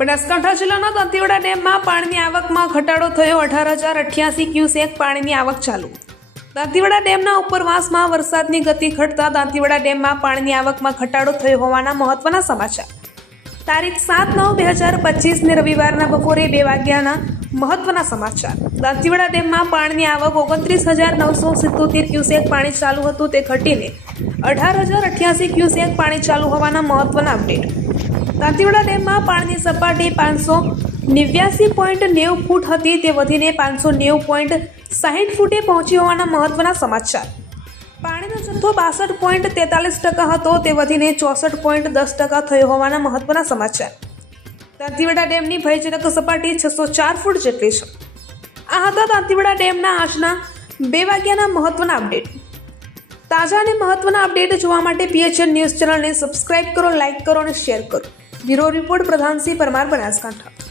બનાસકાંઠા જિલ્લાના દાંતીવાડા ડેમમાં પાણીની આવકમાં ઘટાડો થયો. અઢાર હજાર અઠ્યાસી ક્યુસેક પાણીની આવક ચાલુ. દાંતીવાડા ડેમના ઉપરવાસમાં વરસાદની ગતિ ઘટતા દાંતીવાડા ડેમમાં પાણીની આવકમાં ઘટાડો થયો હોવાના મહત્વના સમાચાર. તારીખ સાત નવ બે હજાર પચીસને રવિવારના બપોરે બે વાગ્યાના મહત્વના સમાચાર. દાંતીવાડા ડેમમાં પાણીની આવક ઓગણત્રીસ હજાર નવસો સિત્તોતેર ક્યુસેક પાણી ચાલુ હતું. તે ઘટીને અઢાર હજાર અઠ્યાસી ક્યુસેક પાણી ચાલુ હોવાના મહત્વના અપડેટ. દાંતીવાડા ડેમમાં પાણીની સપાટી પાંચસો નેવ્યાસી પોઈન્ટ નેવું ફૂટ હતી. તે વધીને પાંચસો નેવું પોઈન્ટ સાહીઠ ફૂટે પહોંચી હોવાના મહત્વના સમાચાર. પાણીનો જથ્થો બાસઠ પોઈન્ટ તેતાલીસ ટકા હતો. તે વધીને ચોસઠ પોઈન્ટ દસ ટકા થયો હોવાના મહત્વના સમાચાર. દાંતીવાડા ડેમની ભયજનક સપાટી છસો ચાર ફૂટ જેટલી છે. આ હતા દાંતીવાડા ડેમના આજના બે વાગ્યાના મહત્વના અપડેટ. તાજા અને મહત્વના અપડેટ જોવા માટે પીએચએન ન્યૂઝ ચેનલને સબસ્ક્રાઇબ કરો, લાઇક કરો અને શેર કરો. bureau report Pradhansinh Parmar Banaskantha